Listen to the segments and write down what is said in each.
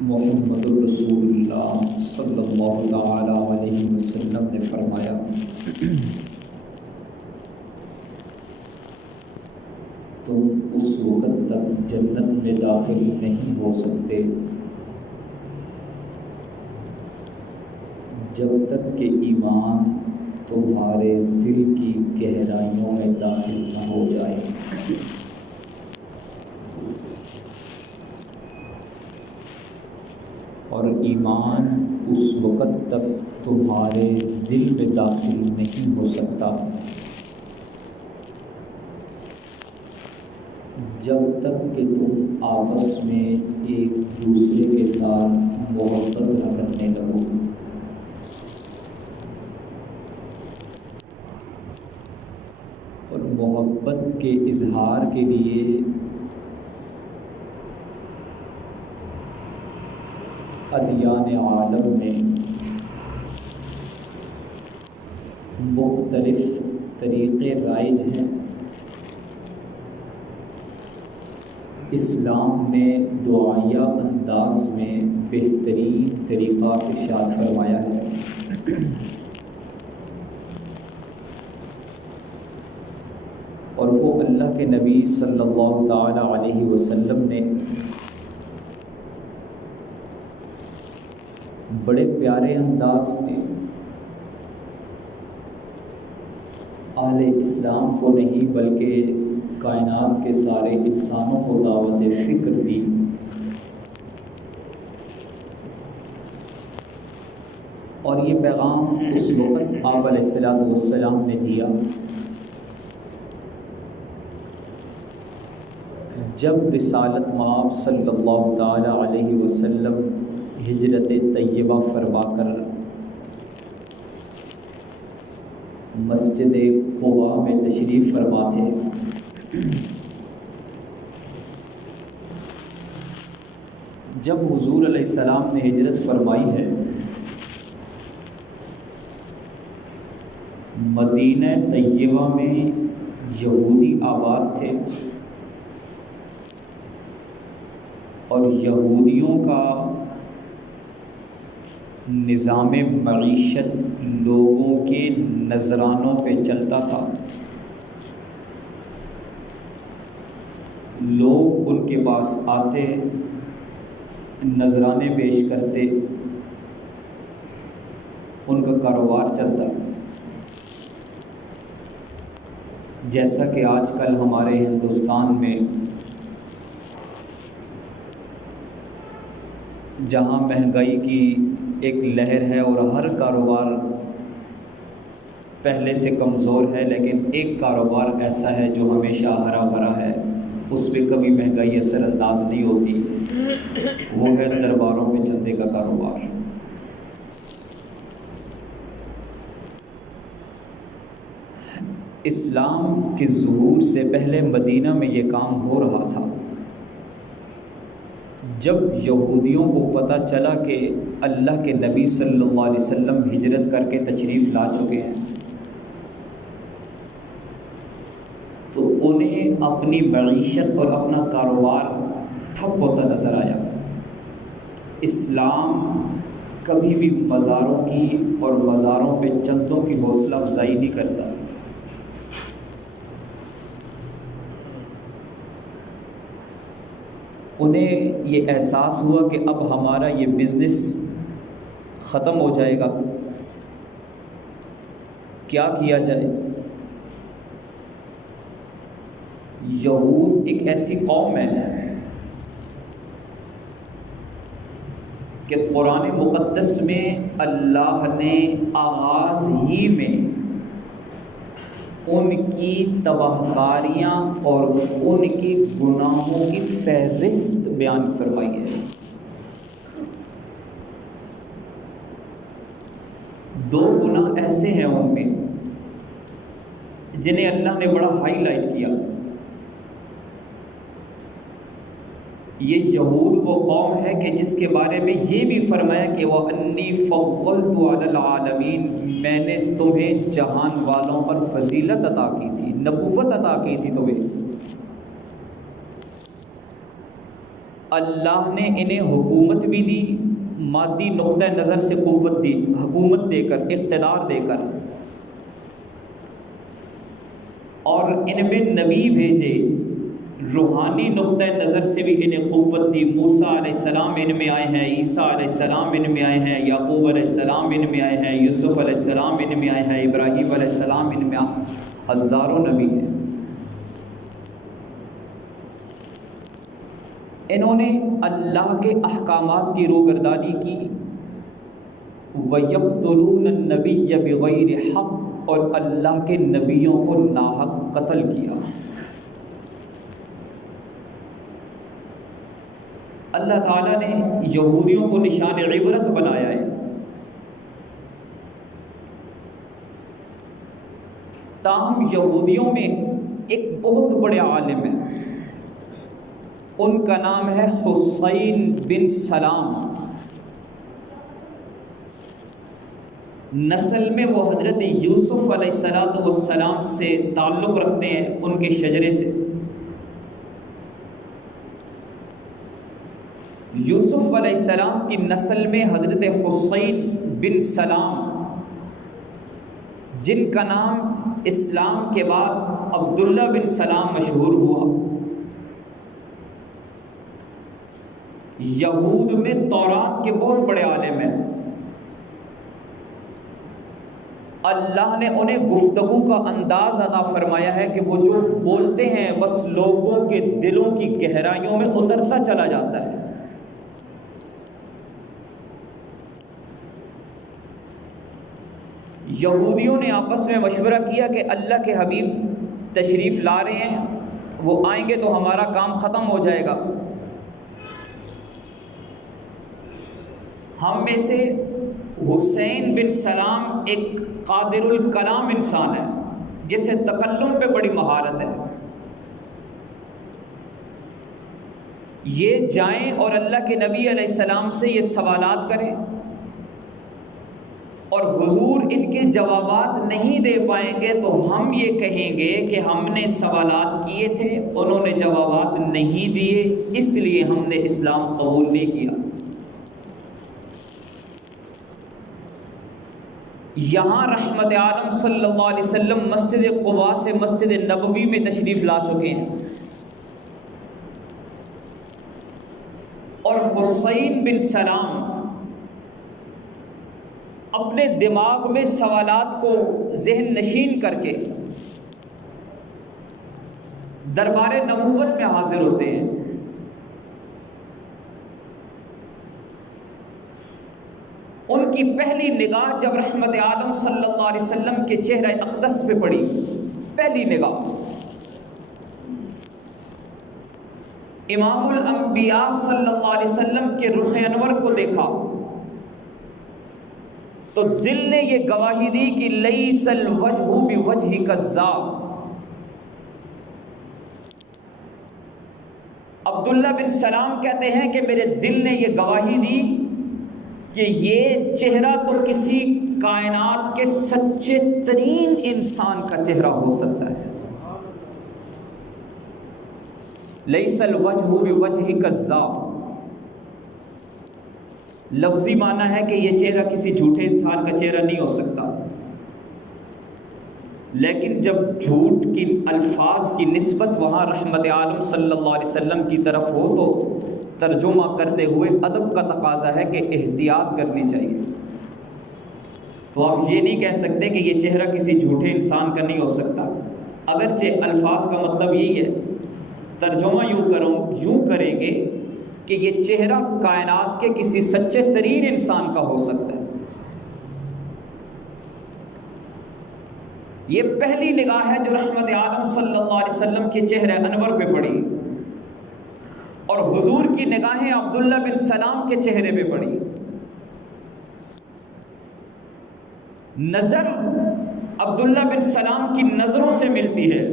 محمد رسول اللہ صلی اللہ تعالی علیہ وسلم نے فرمایا، تم اس وقت تک جنت میں داخل نہیں ہو سکتے جب تک کہ ایمان تمہارے دل کی گہرائیوں میں داخل نہ ہو جائے۔ اور ایمان اس وقت تک تمہارے دل میں داخل نہیں ہو سکتا جب تک کہ تم آپس میں ایک دوسرے کے ساتھ محبت نہ کرنے لگو۔ اور محبت کے اظہار کے لیے ادیان عالم میں مختلف طریقے رائج ہیں۔ اسلام میں دعائیہ انداز میں بہترین طریقہ ارشاد فرمایا ہے۔ اور وہ اللہ کے نبی صلی اللہ تعالی علیہ وسلم نے بڑے پیارے انداز میں اہل اسلام کو نہیں بلکہ کائنات کے سارے انسانوں کو دعوت فکر دی۔ اور یہ پیغام اس وقت آپ علیہ السلام نے دیا جب رسالت مآب صلی اللہ تعالی علیہ وسلم ہجرت طیبہ فرما کر مسجد قباء میں تشریف فرما تھے۔ جب حضور علیہ السلام نے ہجرت فرمائی ہے، مدینہ طیبہ میں یہودی آباد تھے اور یہودیوں کا نظام معیشت لوگوں کے نذرانوں پہ چلتا تھا۔ لوگ ان کے پاس آتے، نذرانے پیش کرتے، ان کا کاروبار چلتا، جیسا کہ آج کل ہمارے ہندوستان میں جہاں مہنگائی کی ایک لہر ہے اور ہر کاروبار پہلے سے کمزور ہے، لیکن ایک کاروبار ایسا ہے جو ہمیشہ ہرا بھرا ہے، اس پہ کبھی مہنگائی اثر انداز نہیں ہوتی، وہ ہے درباروں میں چندے کا کاروبار۔ اسلام کے ظہور سے پہلے مدینہ میں یہ کام ہو رہا تھا۔ جب یہودیوں کو پتہ چلا کہ اللہ کے نبی صلی اللہ علیہ وسلم ہجرت کر کے تشریف لا چکے ہیں، تو انہیں اپنی معیشت اور اپنا کاروبار ٹھپ ہوتا نظر آیا۔ اسلام کبھی بھی مزاروں کی اور مزاروں پہ چندوں کی حوصلہ افزائی نہیں کرتا۔ انہیں یہ احساس ہوا کہ اب ہمارا یہ بزنس ختم ہو جائے گا، کیا کیا جائے؟ یہود ایک ایسی قوم ہے کہ قرآن مقدس میں اللہ نے آغاز ہی میں ان کی تباہ کاریاں اور ان کی گناہوں کی فہرست بیان فرمائی ہے۔ دو گناہ ایسے ہیں ان میں جنہیں اللہ نے بڑا ہائی لائٹ کیا۔ یہ یہود وہ قوم ہے کہ جس کے بارے میں یہ بھی فرمایا کہ وَأَنِّي فَضَّلْتُ عَلَى الْعَالَمِينَ، میں نے تمہیں جہان والوں پر فضیلت عطا کی تھی، نبوت عطا کی تھی تمہیں۔ اللہ نے انہیں حکومت بھی دی، مادی نقطہ نظر سے قوت دی، حکومت دے کر، اقتدار دے کر، اور ان میں نبی بھیجے، روحانی نقطہ نظر سے بھی انہیں قوت دی۔ موسیٰ علیہ السلام ان میں آئے ہیں، عیسیٰ علیہ السلام ان میں آئے ہیں، یعقوب علیہ السلام ان میں آئے ہیں، یوسف علیہ السلام ان میں آئے ہیں، ابراہیم علیہ السلام ان میں آئے ہیں، ہزاروں نبی ہیں۔ انہوں نے اللہ کے احکامات کی روگردانی کی، وَيَقْتُلُونَ النَّبِيَّ بِغَيْرِ حق، اور اللہ کے نبیوں کو ناحق قتل کیا۔ اللہ تعالیٰ نے یہودیوں کو نشان عبرت بنایا ہے، تاہم یہودیوں میں ایک بہت بڑے عالم ہیں، ان کا نام ہے حسین بن سلام۔ نسل میں وہ حضرت یوسف علیہ السلام سے تعلق رکھتے ہیں، ان کے شجرے سے۔ یوسف علیہ السلام کی نسل میں حضرت حسین بن سلام، جن کا نام اسلام کے بعد عبداللہ بن سلام مشہور ہوا، یہود میں تورات کے بہت بڑے عالم ہیں۔ اللہ نے انہیں گفتگو کا انداز عطا فرمایا ہے کہ وہ جو بولتے ہیں بس لوگوں کے دلوں کی گہرائیوں میں اترتا چلا جاتا ہے۔ یہودیوں نے آپس میں مشورہ کیا کہ اللہ کے حبیب تشریف لا رہے ہیں، وہ آئیں گے تو ہمارا کام ختم ہو جائے گا۔ ہم میں سے حسین بن سلام ایک قادر الکلام انسان ہے، جسے تکلم پہ بڑی مہارت ہے، یہ جائیں اور اللہ کے نبی علیہ السلام سے یہ سوالات کریں، اور حضور ان کے جوابات نہیں دے پائیں گے تو ہم یہ کہیں گے کہ ہم نے سوالات کیے تھے، انہوں نے جوابات نہیں دیے، اس لیے ہم نے اسلام قبول نہیں کیا۔ یہاں رحمت عالم صلی اللہ علیہ وسلم مسجد قباء سے مسجد نبوی میں تشریف لا چکے ہیں، اور حسین بن سلام اپنے دماغ میں سوالات کو ذہن نشین کر کے دربار نبوت میں حاضر ہوتے ہیں۔ ان کی پہلی نگاہ جب رحمت عالم صلی اللہ علیہ وسلم کے چہرہ اقدس پہ پڑی، پہلی نگاہ امام الانبیاء صلی اللہ علیہ وسلم کے رخ انور کو دیکھا تو دل نے یہ گواہی دی کہ لیس الوجہ بوجہ کذاب۔ عبداللہ بن سلام کہتے ہیں کہ میرے دل نے یہ گواہی دی کہ یہ چہرہ تو کسی کائنات کے سچے ترین انسان کا چہرہ ہو سکتا ہے۔ لیس الوجہ بوجہ کذاب، لفظی معنی ہے کہ یہ چہرہ کسی جھوٹے انسان کا چہرہ نہیں ہو سکتا، لیکن جب جھوٹ کی الفاظ کی نسبت وہاں رحمت عالم صلی اللہ علیہ وسلم کی طرف ہو تو ترجمہ کرتے ہوئے ادب کا تقاضا ہے کہ احتیاط کرنی چاہیے۔ تو آپ یہ نہیں کہہ سکتے کہ یہ چہرہ کسی جھوٹے انسان کا نہیں ہو سکتا، اگرچہ الفاظ کا مطلب یہی ہے، ترجمہ یوں کریں گے کہ یہ چہرہ کائنات کے کسی سچے ترین انسان کا ہو سکتا ہے۔ یہ پہلی نگاہ ہے جو رحمت عالم صلی اللہ علیہ وسلم کے چہرہ انور پہ پڑی، اور حضور کی نگاہیں عبداللہ بن سلام کے چہرے پہ پڑی۔ نظر عبداللہ بن سلام کی نظروں سے ملتی ہے،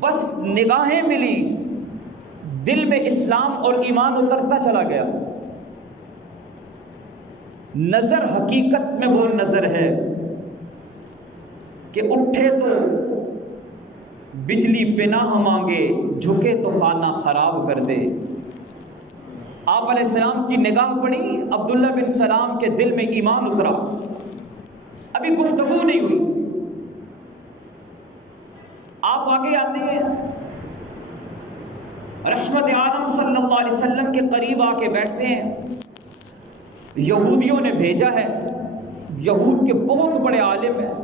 بس نگاہیں ملی، دل میں اسلام اور ایمان اترتا چلا گیا۔ نظر حقیقت میں وہ نظر ہے کہ اٹھے تو بجلی پناہ مانگے جھکے تو خانہ خراب کر دے۔ آپ علیہ السلام کی نگاہ پڑی، عبداللہ بن سلام کے دل میں ایمان اترا، ابھی گفتگو نہیں ہوئی، آپ آگے آتے ہیں، رحمت عالم صلی اللہ علیہ وسلم کے قریب آ کے بیٹھتے ہیں۔ یہودیوں نے بھیجا ہے، یہود کے بہت بڑے عالم ہیں،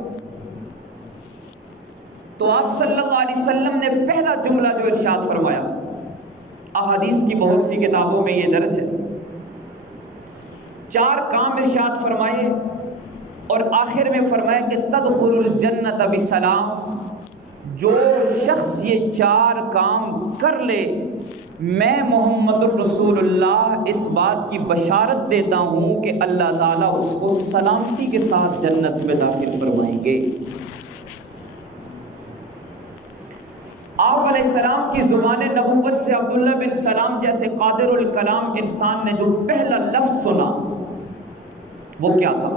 تو آپ صلی اللہ علیہ وسلم نے پہلا جملہ جو ارشاد فرمایا، احادیث کی بہت سی کتابوں میں یہ درج ہے، 4 کام ارشاد فرمائے اور آخر میں فرمایا کہ تدخل الجنت بسلام، جو شخص یہ 4 کام کر لے میں محمد الرسول اللہ اس بات کی بشارت دیتا ہوں کہ اللہ تعالیٰ اس کو سلامتی کے ساتھ جنت میں داخل فرمائیں گے۔ آپ علیہ السلام کی زبان نبوت سے عبداللہ بن سلام جیسے قادر الکلام انسان نے جو پہلا لفظ سنا وہ کیا تھا؟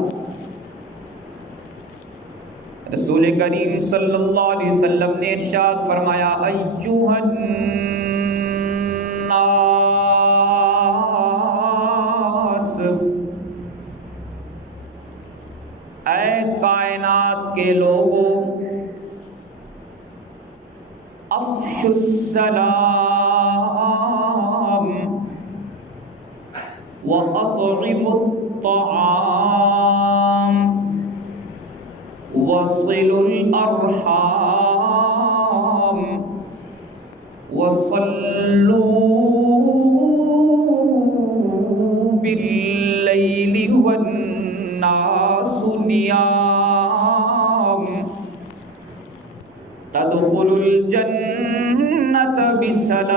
رسول کریم صلی اللہ علیہ وسلم نے ارشاد فرمایا، ایھا الناس، اے کائنات کے لوگوں، افشوا السلام واطعموا الطعام وصلوا الارحام وصلوا باللیل والناس نیام تدخل الجنت بسلام۔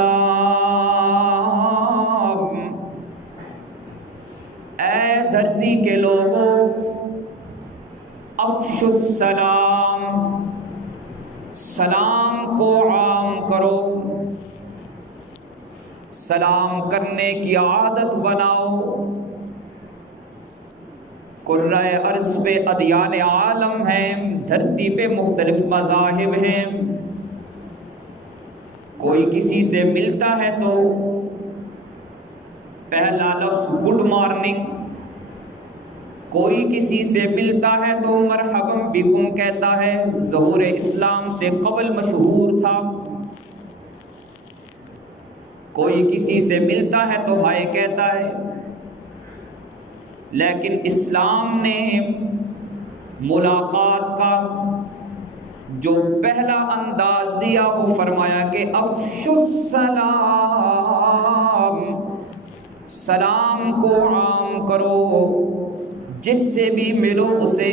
اے دھرتی کے لوگوں، افشوا السلام، سلام کو عام کرو، سلام کرنے کی عادت بناؤ۔ کرۂ ارض پہ ادیان عالم ہیں، دھرتی پہ مختلف مذاہب ہیں، کوئی کسی سے ملتا ہے تو پہلا لفظ گڈ مارننگ، کوئی کسی سے ملتا ہے تو مرحبا بکم کہتا ہے، ظہور اسلام سے قبل مشہور تھا، کوئی کسی سے ملتا ہے تو ہائے کہتا ہے، لیکن اسلام نے ملاقات کا جو پہلا انداز دیا وہ فرمایا کہ افشوا السلام، سلام کو عام کرو، جس سے بھی ملو اسے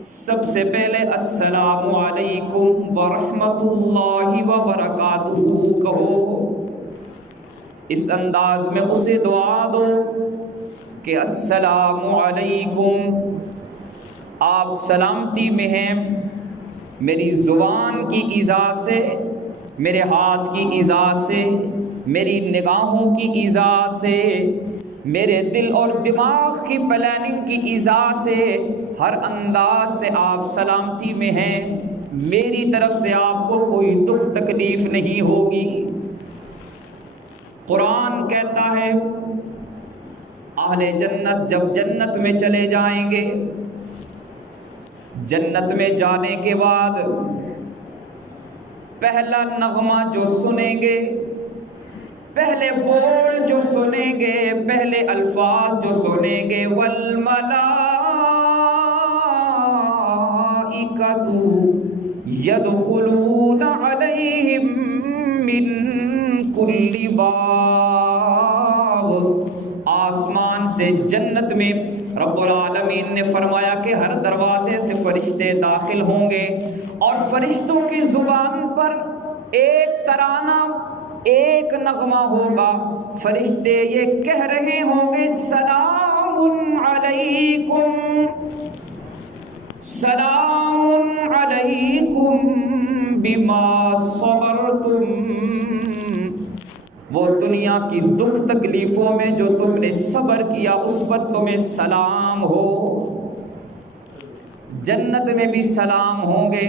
سب سے پہلے السلام علیکم ورحمۃ اللہ وبرکاتہ کہو۔ اس انداز میں اسے دعا دو کہ السلام علیکم، آپ سلامتی میں ہیں، میری زبان کی ایذا سے، میرے ہاتھ کی ایذا سے، میری نگاہوں کی ایذا سے، میرے دل اور دماغ کی پلاننگ کی ایذا سے، ہر انداز سے آپ سلامتی میں ہیں، میری طرف سے آپ کو کوئی دکھ تکلیف نہیں ہوگی۔ قرآن کہتا ہے اہل جنت جب جنت میں چلے جائیں گے، جنت میں جانے کے بعد پہلا نغمہ جو سنیں گے، پہلے بول جو سنیں گے، پہلے الفاظ جو سنیں گے، والملائکۃ یدخلون علیہم من کل باب، آسمان سے جنت میں رب العالمین نے فرمایا کہ ہر دروازے سے فرشتے داخل ہوں گے، اور فرشتوں کی زبان پر ایک ترانہ، ایک نغمہ ہوگا، فرشتے یہ کہہ رہے ہوں گے سلام علیکم، سلام علیکم بما صبرتم، وہ دنیا کی دکھ تکلیفوں میں جو تم نے صبر کیا اس پر تمہیں سلام ہو۔ جنت میں بھی سلام ہوں گے،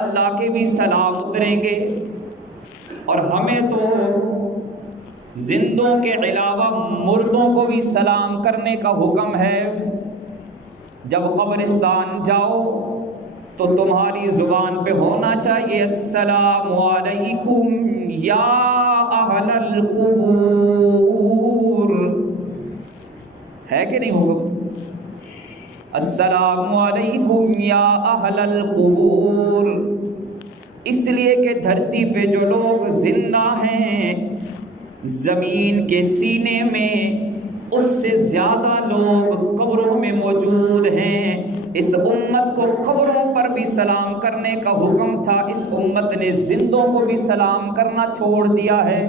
اللہ کے بھی سلام اتریں گے، اور ہمیں تو زندوں کے علاوہ مردوں کو بھی سلام کرنے کا حکم ہے۔ جب قبرستان جاؤ تو تمہاری زبان پہ ہونا چاہیے السلام علیکم یا اہل القبور، ہے کہ نہیں حکم؟ السلام علیکم یا اہل القبور، اس لیے کہ دھرتی پہ جو لوگ زندہ ہیں زمین کے سینے میں اس سے زیادہ لوگ قبروں میں موجود ہیں۔ اس امت کو قبروں پر بھی سلام کرنے کا حکم تھا، اس امت نے زندوں کو بھی سلام کرنا چھوڑ دیا ہے۔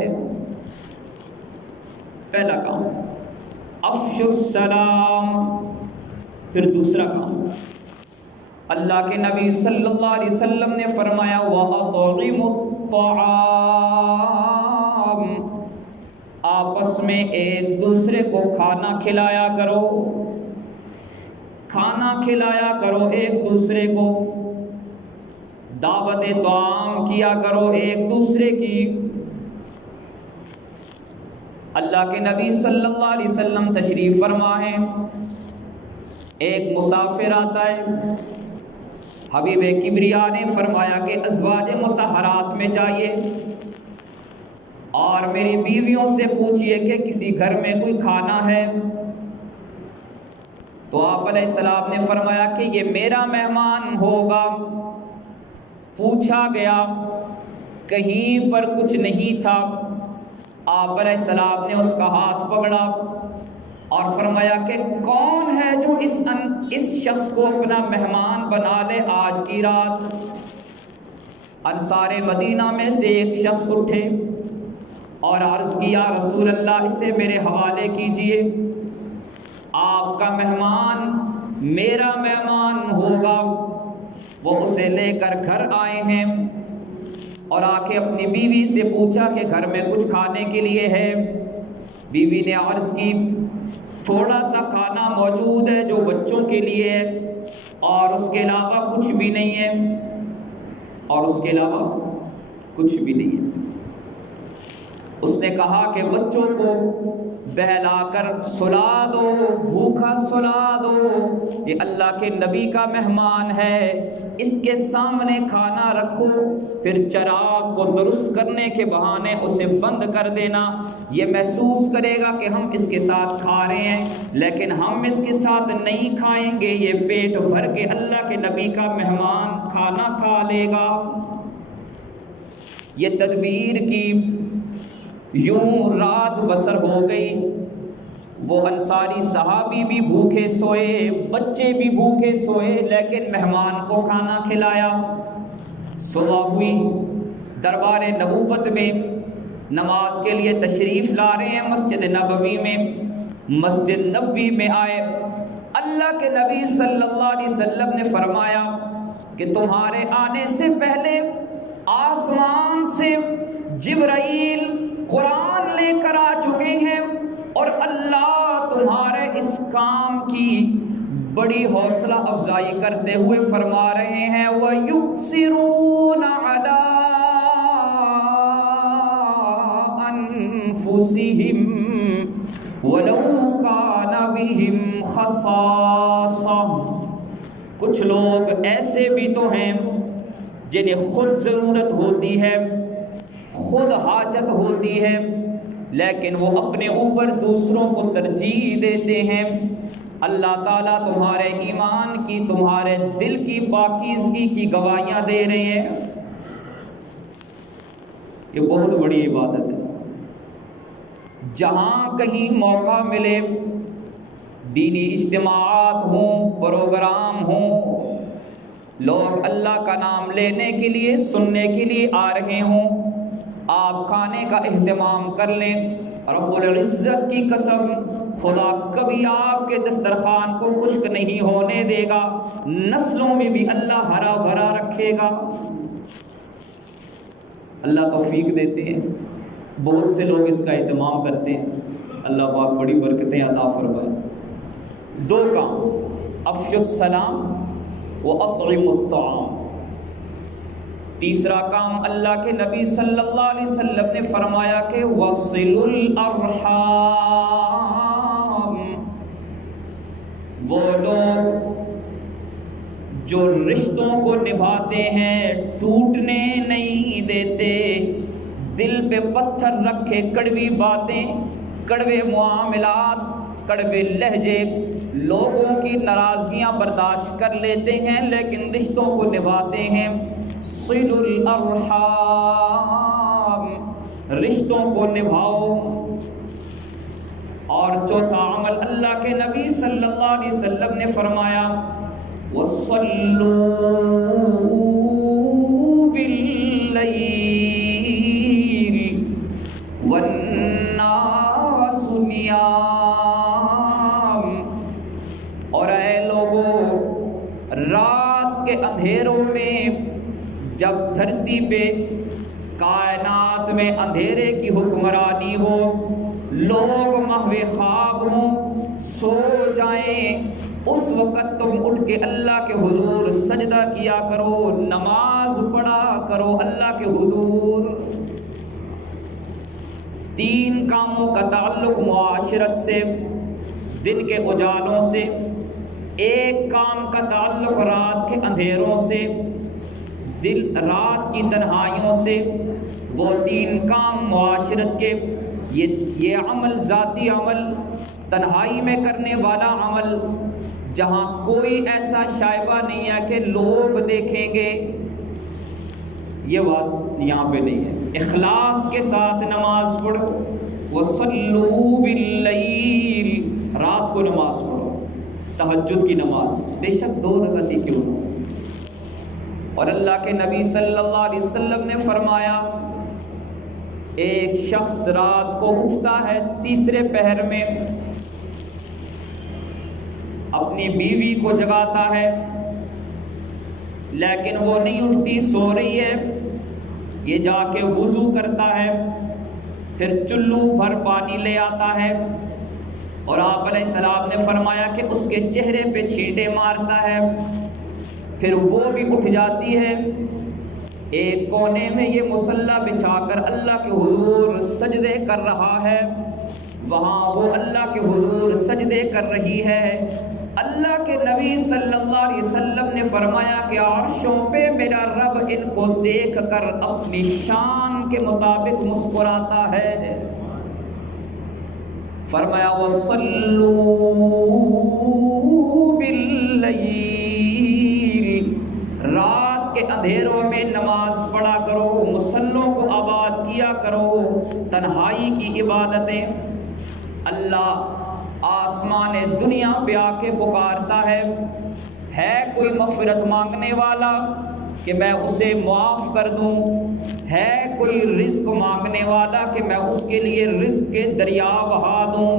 پہلا کام افشوا السلام، پھر دوسرا کام اللہ کے نبی صلی اللہ علیہ وسلم نے فرمایا وَأَطْعِمُوا الطَّعَامَ، آپس میں ایک دوسرے کو کھانا کھلایا کرو، کھانا کھلایا کرو ایک دوسرے کو، دعوت طعام کیا کرو ایک دوسرے کی۔ اللہ کے نبی صلی اللہ علیہ وسلم تشریف فرما ہے، ایک مسافر آتا ہے، حبیب کبریا نے فرمایا کہ ازواج مطہرات میں جائیے اور میری بیویوں سے پوچھئے کہ کسی گھر میں کوئی کھانا ہے۔ تو آپ علیہ السلام نے فرمایا کہ یہ میرا مہمان ہوگا۔ پوچھا گیا کہیں پر کچھ نہیں تھا، آپ علیہ السلام نے اس کا ہاتھ پکڑا اور فرمایا کہ کون ہے جو اس شخص کو اپنا مہمان بنا لے آج کی رات۔ انصار مدینہ میں سے ایک شخص اٹھے اور عرض کیا رسول اللہ اسے میرے حوالے کیجئے، آپ کا مہمان میرا مہمان ہوگا۔ وہ اسے لے کر گھر آئے ہیں اور آ کے اپنی بیوی سے پوچھا کہ گھر میں کچھ کھانے کے لیے ہے؟ بیوی نے عرض کی تھوڑا سا کھانا موجود ہے جو بچوں کے لیے ہے، اور اس کے علاوہ کچھ بھی نہیں ہے، اور اس کے علاوہ کچھ بھی نہیں ہے۔ اس نے کہا کہ بچوں کو بہلا کر سلا دو، بھوکا سلا دو، یہ اللہ کے نبی کا مہمان ہے، اس کے سامنے کھانا رکھو، پھر چراغ کو درست کرنے کے بہانے اسے بند کر دینا، یہ محسوس کرے گا کہ ہم اس کے ساتھ کھا رہے ہیں لیکن ہم اس کے ساتھ نہیں کھائیں گے، یہ پیٹ بھر کے اللہ کے نبی کا مہمان کھانا کھا لے گا۔ یہ تدبیر کی، یوں رات بسر ہو گئی، وہ انصاری صحابی بھی بھوکے سوئے، بچے بھی بھوکے سوئے، لیکن مہمان کو کھانا کھلایا۔ صبح ہوئی، دربار نبوت میں نماز کے لیے تشریف لا رہے ہیں مسجد نبوی میں، مسجد نبوی میں آئے، اللہ کے نبی صلی اللہ علیہ وسلم نے فرمایا کہ تمہارے آنے سے پہلے آسمان سے جبرائیل قرآن لے کر آ چکے ہیں، اور اللہ تمہارے اس کام کی بڑی حوصلہ افزائی کرتے ہوئے فرما رہے ہیں وَيُؤْثِرُونَ عَلَىٰ أَنفُسِهِمْ وَلَوْ كَانَ بِهِمْ خَصَاصَةٌ۔ کچھ لوگ ایسے بھی تو ہیں جنہیں خود ضرورت ہوتی ہے، خود حاجت ہوتی ہے، لیکن وہ اپنے اوپر دوسروں کو ترجیح دیتے ہیں۔ اللہ تعالیٰ تمہارے ایمان کی، تمہارے دل کی پاکیزگی کی گواہیاں دے رہے ہیں۔ یہ بہت بڑی عبادت ہے۔ جہاں کہیں موقع ملے، دینی اجتماعات ہوں، پروگرام ہوں، لوگ اللہ کا نام لینے کے لیے، سننے کے لیے آ رہے ہوں، آپ کھانے کا اہتمام کر لیں۔ رب العزت کی قسم خدا کبھی آپ کے دسترخوان کو خشک نہیں ہونے دے گا، نسلوں میں بھی اللہ ہرا بھرا رکھے گا۔ اللہ توفیق دیتے ہیں، بہت سے لوگ اس کا اہتمام کرتے ہیں، اللہ پاک بڑی برکتیں عطا فرمائے۔ دو کام افشوا السلام وَأَطْعِمُوا الطَّعَامَ، تیسرا کام اللہ کے نبی صلی اللہ علیہ وسلم نے فرمایا کہ وصل الارحام، وہ لوگ جو رشتوں کو نبھاتے ہیں، ٹوٹنے نہیں دیتے، دل پہ پتھر رکھے کڑوی باتیں، کڑوے معاملات، کڑوے لہجے، لوگوں کی ناراضگیاں برداشت کر لیتے ہیں لیکن رشتوں کو نبھاتے ہیں۔ صل الارحام، رشتوں کو نبھاؤ۔ اور چوتھا عمل اللہ کے نبی صلی اللہ علیہ وسلم نے فرمایا وَصَلُّوا بِاللَّيْلِ وَالنَّاسُ نِيَامٌ، اور اے لوگوں، رات کے اندھیروں میں جب دھرتی پہ کائنات میں اندھیرے کی حکمرانی ہو، لوگ محو خواب ہوں، سو جائیں، اس وقت تم اٹھ کے اللہ کے حضور سجدہ کیا کرو، نماز پڑھا کرو اللہ کے حضور۔ تین کاموں کا تعلق معاشرت سے، دن کے اجالوں سے، ایک کام کا تعلق رات کے اندھیروں سے، رات کی تنہائیوں سے۔ وہ تین کام معاشرت کے، یہ عمل ذاتی عمل، تنہائی میں کرنے والا عمل، جہاں کوئی ایسا شائبہ نہیں ہے کہ لوگ دیکھیں گے، یہ بات یہاں پہ نہیں ہے۔ اخلاص کے ساتھ نماز پڑھو، وَصَلُّوا بِاللَّيْلِ، رات کو نماز پڑھو، تہجد کی نماز، بے شک 2 رکعت ہی کیوں نہ۔ اور اللہ کے نبی صلی اللہ علیہ وسلم نے فرمایا ایک شخص رات کو اٹھتا ہے تیسرے پہر میں، اپنی بیوی کو جگاتا ہے لیکن وہ نہیں اٹھتی، سو رہی ہے، یہ جا کے وضو کرتا ہے، پھر چلو بھر پانی لے آتا ہے، اور آپ علیہ السلام نے فرمایا کہ اس کے چہرے پہ چھینٹے مارتا ہے، پھر وہ بھی اٹھ جاتی ہے، ایک کونے میں یہ مصلی بچھا کر اللہ کے حضور سجدے کر رہا ہے، وہاں وہ اللہ کے حضور سجدے کر رہی ہے۔ اللہ کے نبی صلی اللہ علیہ وسلم نے فرمایا کہ عرشوں پہ میرا رب ان کو دیکھ کر اپنی شان کے مطابق مسکراتا ہے۔ فرمایا وَصَلُّوا بِاللَّيْلِ، رات کے اندھیروں میں نماز پڑھا کرو، مصلوں کو آباد کیا کرو، تنہائی کی عبادتیں۔ اللہ آسمان دنیا پہ آ کے پکارتا ہے کوئی مغفرت مانگنے والا کہ میں اسے معاف کر دوں، ہے کوئی رزق مانگنے والا کہ میں اس کے لیے رزق کے دریا بہا دوں،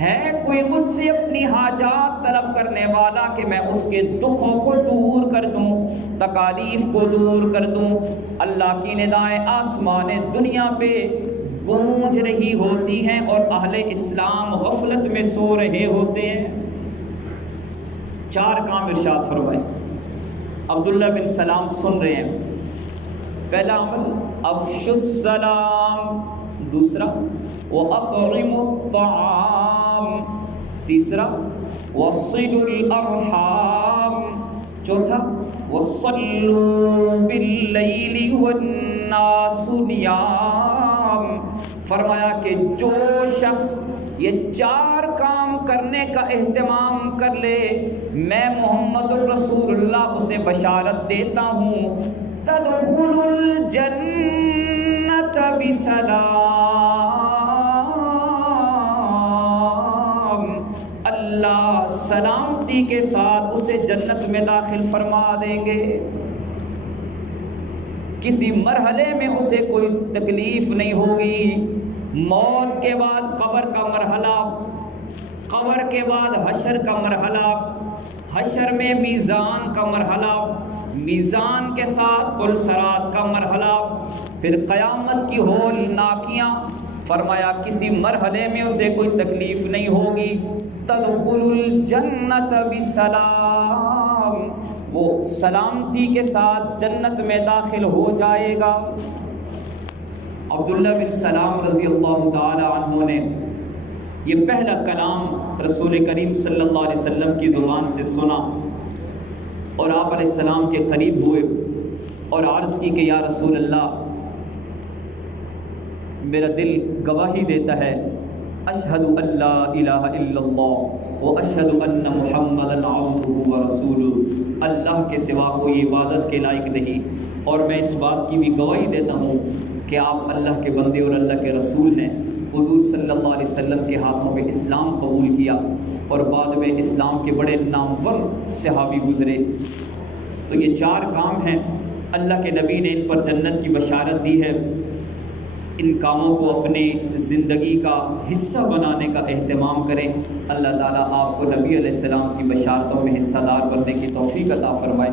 ہے کوئی مجھ سے اپنی حاجات طلب کرنے والا کہ میں اس کے دکھوں کو دور کر دوں، تکالیف کو دور کر دوں۔ اللہ کی ندائیں آسمان دنیا پہ گونج رہی ہوتی ہیں اور اہل اسلام غفلت میں سو رہے ہوتے ہیں۔ 4 کام ارشاد فرمائے، عبداللہ بن سلام سن رہے ہیں۔ پہلا عمل افشوا السلام، دوسرا وَأَطْعِمُوا الطَّعَامَ، تیسرا وَصِلُوا الْأَرْحَامَ، چوتھا وَصَلُّوا بِاللَّيْلِ وَالنَّاسُ نِيَامٌ۔ فرمایا کہ جو شخص یہ 4 کام کرنے کا اہتمام کر لے، میں محمد رسول اللہ اسے بشارت دیتا ہوں، تدخل الجنت بسلام، اللہ سلامتی کے ساتھ اسے جنت میں داخل فرما دیں گے۔ کسی مرحلے میں اسے کوئی تکلیف نہیں ہوگی۔ موت کے بعد قبر کا مرحلہ، قبر کے بعد حشر کا مرحلہ، حشر میں میزان کا مرحلہ، میزان کے ساتھ پل صراط کا مرحلہ، پھر قیامت کی ہول ناکیاں۔ فرمایا کسی مرحلے میں اسے کوئی تکلیف نہیں ہوگی۔ تدخل الجنت بسلام، وہ سلامتی کے ساتھ جنت میں داخل ہو جائے گا۔ عبداللہ بن سلام رضی اللہ تعالی عنہ نے یہ پہلا کلام رسول کریم صلی اللہ علیہ وسلم کی زبان سے سنا اور آپ علیہ السلام کے قریب ہوئے اور عرض کی کہ یا رسول اللہ، میرا دل گواہی دیتا ہے اشہد ان لا الہ الا اللہ و اشہد ان محمدا عبدہ و رسولہ، اللہ کے سوا کوئی عبادت کے لائق نہیں، اور میں اس بات کی بھی گواہی دیتا ہوں کہ آپ اللہ کے بندے اور اللہ کے رسول ہیں۔ حضور صلی اللہ علیہ وسلم کے ہاتھوں میں اسلام قبول کیا اور بعد میں اسلام کے بڑے نامور صحابی گزرے۔ تو یہ 4 کام ہیں، اللہ کے نبی نے ان پر جنت کی بشارت دی ہے۔ ان کاموں کو اپنی زندگی کا حصہ بنانے کا اہتمام کریں۔ اللہ تعالیٰ آپ کو نبی علیہ السلام کی بشارتوں میں حصہ دار بننے کی توفیق عطا فرمائے۔